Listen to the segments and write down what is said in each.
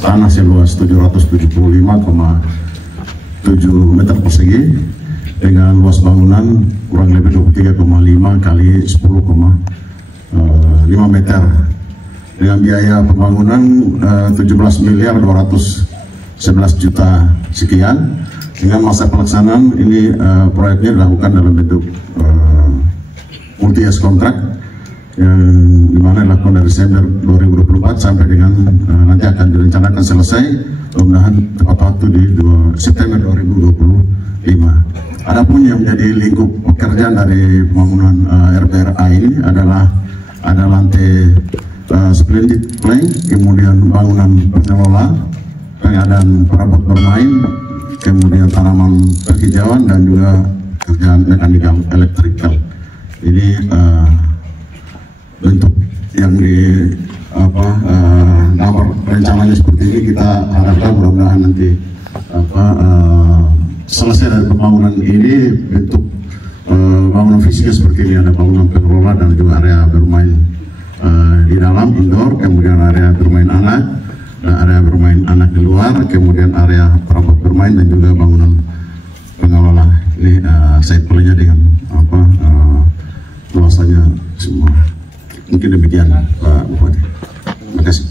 Tanah seluas 775,7 meter persegi dengan luas bangunan kurang lebih 23,5 kali 10,5 meter dengan biaya pembangunan 17.211 juta sekian. Dengan masa pelaksanaan ini proyeknya dilakukan dalam bentuk multi-year kontrak yang dimana dilakukan dari Desember 2024 sampai dengan nanti akan direncanakan selesai mudah-mudahan tepat waktu di September 2025. Adapun yang menjadi lingkup pekerjaan dari pembangunan RPRA ini adalah ada lantai splendid plank, kemudian bangunan pengelola, pengadaan perabot bermain, kemudian tanaman penghijauan dan juga kerjaan mekanikal elektrikal. Ini bentuk yang di nomor rencananya seperti ini. Kita harapkan mudah-mudahan nanti selesai dari pembangunan ini bentuk bangunan fisiknya seperti ini, ada bangunan pengelola dan juga area bermain di dalam indoor, kemudian area bermain anak dan area bermain anak di luar, kemudian area perabot bermain dan juga bangunan pengelola. Ini saya perlunya dengan luasannya semua. Mungkin demikian Pak Bupati. Terima kasih.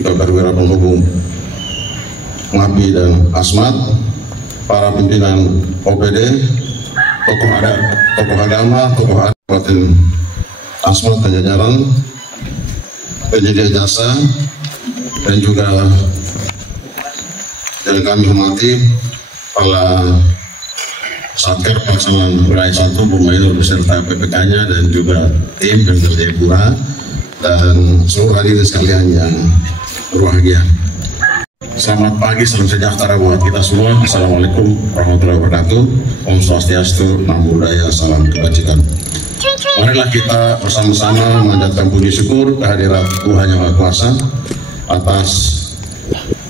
Perwira penghubung Ngapi dan Asmat, para pimpinan OPD, tokoh agama, tokoh Kabupaten Asmat dan jajaran, penyedia jasa, dan juga yang kami hormati para Satker Pelaksanaan Wilayah 1 Bumayur beserta PPK-nya dan juga tim dan Jayapura dan seluruh hadirin sekalian yang berbahagia. Selamat pagi, salam sejahtera buat kita semua. Assalamualaikum warahmatullahi wabarakatuh. Om Swastiastu, Namo Buddhaya, salam kebajikan. Marilah kita bersama-sama menjadikan puji syukur kehadirat Tuhan Yang Maha Kuasa atas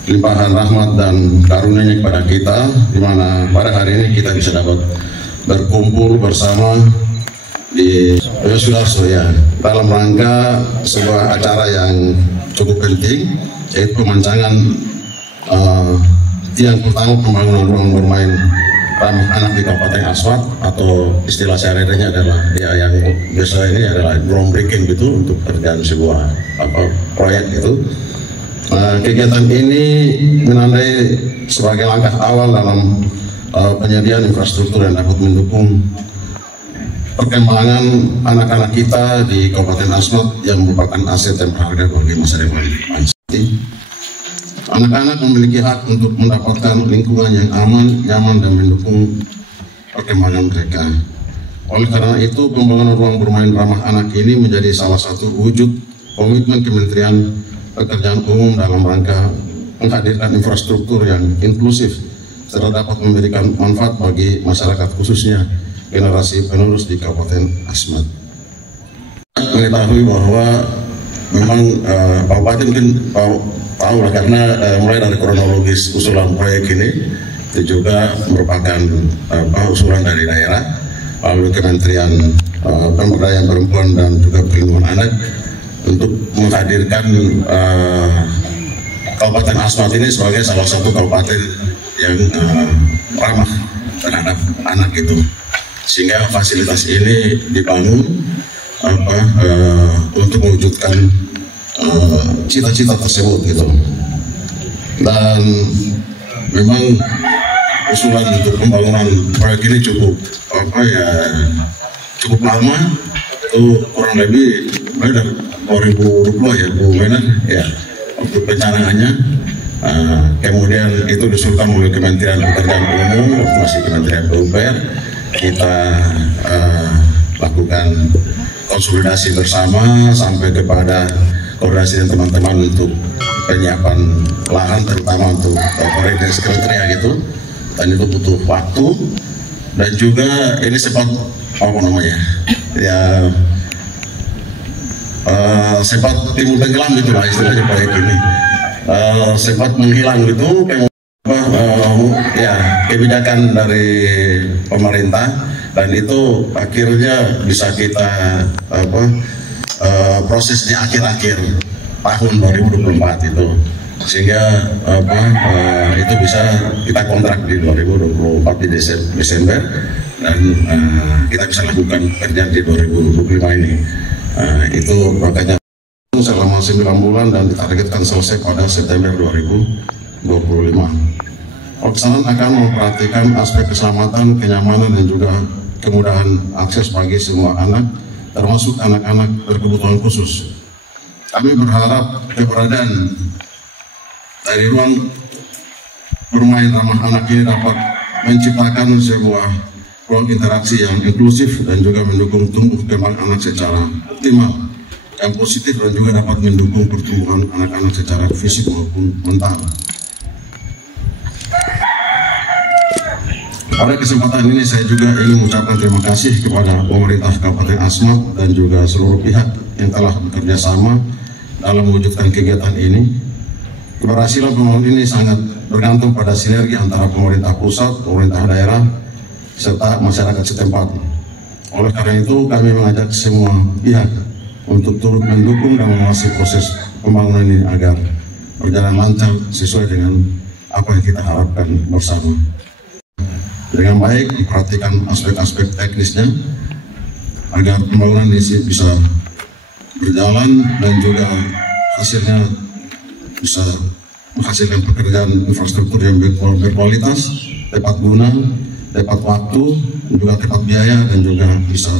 limpahan rahmat dan karunia-Nya kepada kita, di mana pada hari ini kita bisa dapat berkumpul bersama di Yosudarso ya, dalam rangka sebuah acara yang cukup penting, yaitu pemancangan tiang pertama pembangunan ruang bermain ramah anak di Kabupaten Asmat, atau istilah sehari-harinya adalah ya yang biasa ini adalah groundbreaking gitu untuk kerjaan sebuah proyek itu. Kegiatan ini menandai sebagai langkah awal dalam penyediaan infrastruktur yang dapat mendukung perkembangan anak-anak kita di Kabupaten Asmat yang merupakan aset yang berharga bagi masa depan. Anak-anak memiliki hak untuk mendapatkan lingkungan yang aman, nyaman, dan mendukung perkembangan mereka. Oleh karena itu, pembangunan ruang bermain ramah anak ini menjadi salah satu wujud komitmen Kementerian Pekerjaan Umum dalam rangka menghadirkan infrastruktur yang inklusif serta dapat memberikan manfaat bagi masyarakat, khususnya generasi penerus di Kabupaten Asmat. Mengetahui bahwa memang Pak Bupati mungkin tahu lah, karena mulai dari kronologis usulan proyek ini itu juga merupakan usulan dari daerah melalui Kementerian Pemberdayaan Perempuan dan juga Perlindungan Anak untuk menghadirkan Kabupaten Asmat ini sebagai salah satu kabupaten yang ramah terhadap anak itu, sehingga fasilitas ini dibangun untuk mewujudkan cita-cita tersebut gitu. Dan memang usulan untuk pembangunan proyek ini cukup cukup lama, itu kurang lebih dari 2020 ya Bu Menan ya untuk pencanaannya. Kemudian itu diusulkan oleh Kementerian Pekerjaan Umum, masih Kementerian PUPR. Kita lakukan konsolidasi bersama sampai kepada koordinasi dengan teman-teman untuk penyiapan lahan, terutama untuk proyek sekretariat gitu, dan itu butuh waktu. Dan juga ini sempat sempat timbul tenggelam gitu lah istilahnya proyek ini, sempat menghilang gitu. Kebijakan dari pemerintah, dan itu akhirnya bisa kita proses di akhir-akhir tahun 2024 itu, sehingga itu bisa kita kontrak di 2024 di Desember, dan kita bisa lakukan kerjaan di 2025 ini. Itu makanya selama 9 bulan dan ditargetkan selesai pada September 2025. Pelaksanaan akan memperhatikan aspek keselamatan, kenyamanan, dan juga kemudahan akses bagi semua anak, termasuk anak-anak berkebutuhan khusus. Kami berharap keberadaan dari ruang bermain ramah anak ini dapat menciptakan sebuah ruang interaksi yang inklusif dan juga mendukung tumbuh kembang anak secara optimal, yang positif, dan juga dapat mendukung pertumbuhan anak-anak secara fisik maupun mental. Pada kesempatan ini saya juga ingin mengucapkan terima kasih kepada pemerintah Kabupaten Asmat dan juga seluruh pihak yang telah bekerja sama dalam mewujudkan kegiatan ini. Keberhasilan pembangunan ini sangat bergantung pada sinergi antara pemerintah pusat, pemerintah daerah, serta masyarakat setempat. Oleh karena itu kami mengajak semua pihak untuk turut mendukung dan mengawasi proses pembangunan ini agar berjalan lancar sesuai dengan apa yang kita harapkan bersama. Dengan baik diperhatikan aspek-aspek teknisnya agar pembangunan ini bisa berjalan dan juga hasilnya bisa menghasilkan pekerjaan infrastruktur yang berkualitas, tepat guna, tepat waktu, juga tepat biaya, dan juga bisa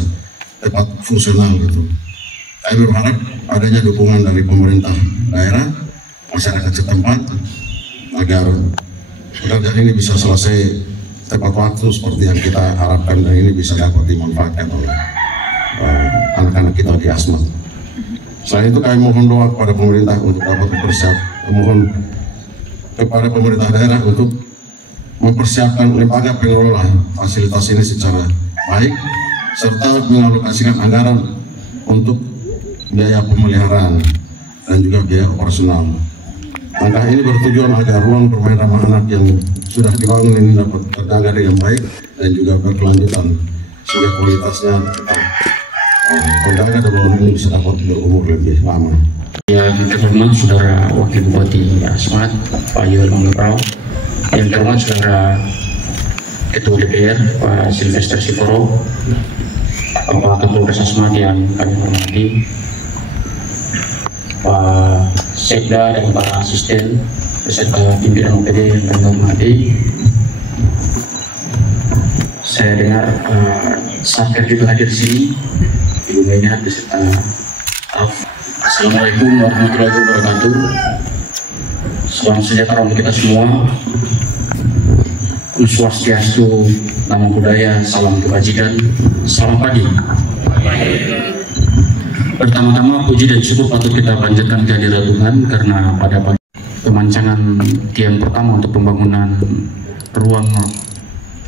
tepat fungsional gitu. Kami berharap adanya dukungan dari pemerintah daerah, masyarakat setempat agar pekerjaan ini bisa selesai tepat waktu seperti yang kita harapkan, dan ini bisa dapat dimanfaatkan oleh anak-anak kita di Asmat. Selain itu kami mohon doa kepada pemerintah untuk dapat mohon kepada pemerintah daerah untuk mempersiapkan lembaga pengelola fasilitas ini secara baik, serta mengalokasikan anggaran untuk biaya pemeliharaan dan juga biaya operasional. Langkah ini bertujuan agar ruang bermain ramah anak yang sudah dibangun ini dapat terjaga dengan baik dan juga berkelanjutan, sehingga kualitasnya tetap terjaga dan ruang ini bisa dapat berumur lebih lama. Yang terhormat Saudara Wakil Bupati Asmat, Pak Yoel Manggeprau. Yang terhormat Saudara Ketua DPR, Pak Silvester Siforo, Bapak Kapolres Asmat yang kami hormati, Pak Sekda dan para asisten beserta pimpinan OPD yang kami hormati. Saya dengar Satker juga hadir di sini, Ibu Mena beserta staf. Assalamualaikum warahmatullahi wabarakatuh. Salam sejahtera untuk kita semua. Om Swastiastu, Namo Buddhaya, salam kebajikan, salam pagi. Pertama-tama puji dan syukur patut kita panjatkan kehadirat Tuhan karena pada pagi pemancangan tiang pertama untuk pembangunan ruang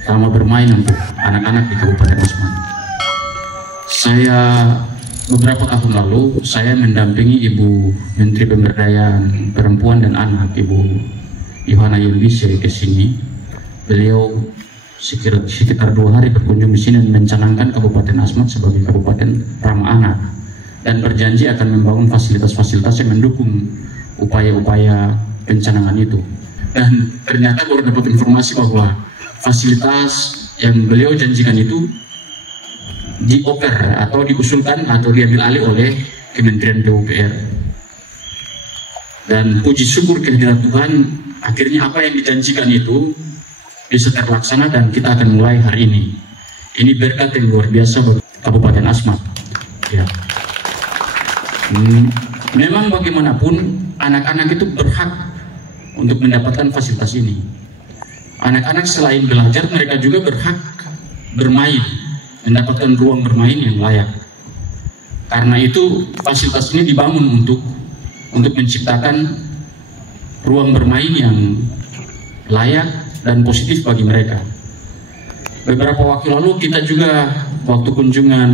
ramah bermain untuk anak-anak di Kabupaten Asmat. Saya beberapa tahun lalu saya mendampingi Ibu Menteri Pemberdayaan Perempuan dan Anak, Ibu Yohana Yulbise ke sini. Beliau sekitar 2 hari berkunjung di sini dan mencanangkan Kabupaten Asmat sebagai Kabupaten Ramah Anak, dan berjanji akan membangun fasilitas-fasilitas yang mendukung upaya-upaya pencanangan itu. Dan ternyata baru dapat informasi bahwa fasilitas yang beliau janjikan itu dioper atau diusulkan atau diambil alih oleh Kementerian PUPR. Dan puji syukur kehadirat Tuhan, akhirnya apa yang dijanjikan itu bisa terlaksana dan kita akan mulai hari ini. Ini berkat yang luar biasa bagi Kabupaten Asmat. Ya. Memang bagaimanapun anak-anak itu berhak untuk mendapatkan fasilitas ini. Anak-anak selain belajar, mereka juga berhak bermain, mendapatkan ruang bermain yang layak. Karena itu fasilitas ini dibangun untuk menciptakan ruang bermain yang layak dan positif bagi mereka. Beberapa waktu lalu kita juga waktu kunjungan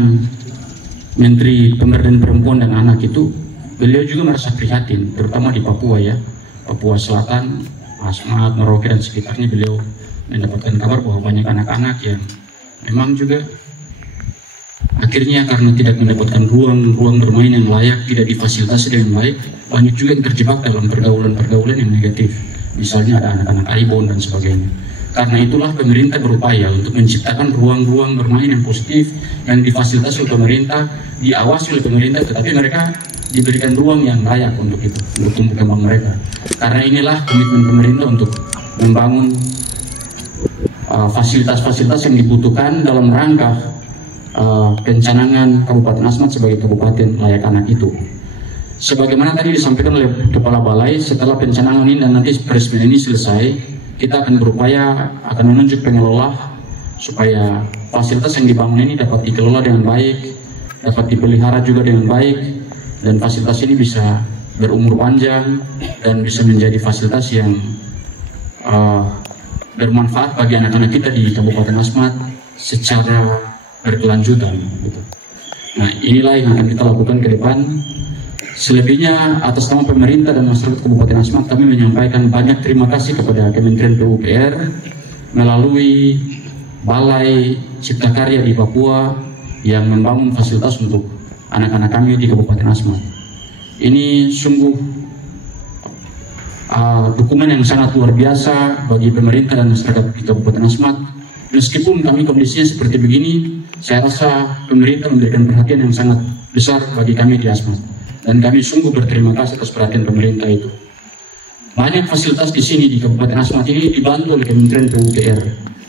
Menteri Pemberdayaan Perempuan dan Anak itu, beliau juga merasa prihatin, terutama di Papua ya, Papua Selatan, Asmat, Merauke dan sekitarnya. Beliau mendapatkan kabar bahwa banyak anak-anak yang memang juga akhirnya karena tidak mendapatkan ruang bermain yang layak, tidak difasilitasi dengan baik, banyak juga yang terjebak dalam pergaulan yang negatif. Misalnya ada anak-anak aibon dan sebagainya. Karena itulah pemerintah berupaya untuk menciptakan ruang-ruang bermain yang positif yang difasilitasi oleh pemerintah, diawasi oleh pemerintah, tetapi mereka diberikan ruang yang layak untuk itu, untuk tumbuh kembang mereka. Karena inilah komitmen pemerintah untuk membangun fasilitas-fasilitas yang dibutuhkan dalam rangka pencanangan Kabupaten Asmat sebagai kabupaten layak anak itu. Sebagaimana tadi disampaikan oleh Kepala Balai, setelah pencanangan ini dan nanti peresmian ini selesai, kita akan berupaya akan menunjuk pengelola supaya fasilitas yang dibangun ini dapat dikelola dengan baik, dapat dipelihara juga dengan baik, dan fasilitas ini bisa berumur panjang dan bisa menjadi fasilitas yang bermanfaat bagi anak-anak kita di Kabupaten Asmat secara berkelanjutan. Gitu. Nah, inilah yang akan kita lakukan ke depan. Selebihnya atas nama pemerintah dan masyarakat Kabupaten Asmat, kami menyampaikan banyak terima kasih kepada Kementerian PUPR melalui Balai Cipta Karya di Papua yang membangun fasilitas untuk anak-anak kami di Kabupaten Asmat. Ini sungguh dukungan yang sangat luar biasa bagi pemerintah dan masyarakat di Kabupaten Asmat. Meskipun kami kondisinya seperti begini, saya rasa pemerintah memberikan perhatian yang sangat besar bagi kami di Asmat. Dan kami sungguh berterima kasih atas perhatian pemerintah itu. Banyak fasilitas di sini di Kabupaten Asmat ini dibantu oleh Kementerian PUPR,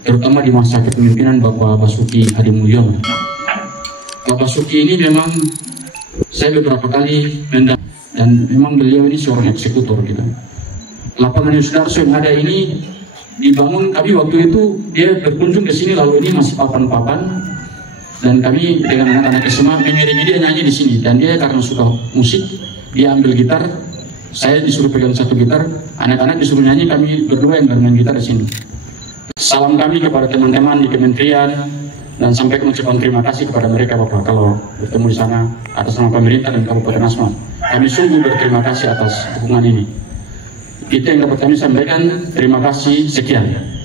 terutama di masa kepemimpinan Bapak Basuki Hadimulyono. Bapak Basuki ini memang saya beberapa kali mendapat, dan memang beliau ini seorang eksekutor gitu. Lapangan Yusdarso yang ada ini dibangun, kami waktu itu dia berkunjung ke sini, lalu ini masih papan-papan. Dan kami dengan anak-anak SMA mengiringi dia nyanyi di sini. Dan dia karena suka musik, dia ambil gitar. Saya disuruh pegang satu gitar, anak-anak disuruh nyanyi, kami berdua yang bermain gitar di sini. Salam kami kepada teman-teman di kementerian dan sampaikan ucapan terima kasih kepada mereka Bapak kalau bertemu di sana atas nama pemerintah dan Kabupaten Asmat. Kami sungguh berterima kasih atas dukungan ini. Itu yang dapat kami sampaikan. Terima kasih. Sekian.